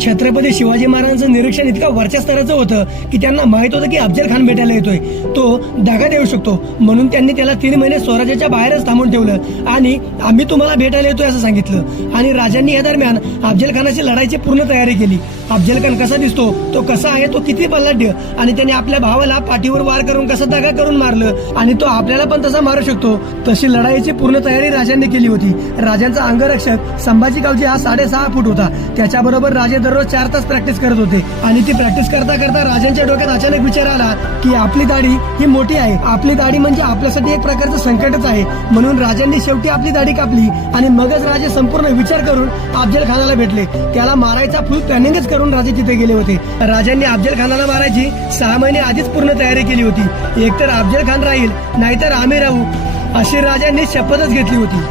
छत्रपती शिवाजी महाराजांचं निरीक्षण इतकं वरच्या स्तराचं होतं की त्यांना माहित होतं की अफजल खान भेटायला येतोय, तो दगा देऊ शकतो, म्हणून त्यांनी त्याला 3 महिने स्वराज्याच्या बाहेरच थांबून ठेवलं आणि आम्ही तुम्हाला भेटायला येतोय असं सांगितलं. आणि राजांनी या दरम्यान अफजल खानाशी लढायची पूर्ण तयारी केली. अफजल खान कसा दिसतो, तो कसा आहे, तो किती बलाढ्य, आणि त्याने आपल्या भावाला पाठीवर वार करून कसा दगा करून मारलं आणि तो आपल्याला पण तसा मारू शकतो, तशी लढाईची पूर्ण तयारी राजांनी केली होती. राजांचा अंगरक्षक संभाजी गावजी हा 6.5 फूट होता. त्याच्याबरोबर राजे दररोज 4 तास प्रॅक्टिस करत होते आणि ती प्रॅक्टिस करता करता राजांच्या डोक्यात अचानक विचार आला की आपली दाढी ही मोठी आहे, आपली दाढी म्हणजे आपल्यासाठी एक प्रकारचं संकटच आहे. म्हणून राजांनी शेवटी आपली दाढी कापली आणि मगच राजे संपूर्ण विचार करून अफजल खानाला भेटले. त्याला मारायचा फुल प्लॅनिंगच करून राजे तिथे गेले होते. राजांनी अफजल खानाला मारायची 6 महिने आधीच पूर्ण तयारी केली होती. एकतर अफजल खान राहील, नाहीतर आम्ही राहू, अशी राजांनी शपथच घेतली होती.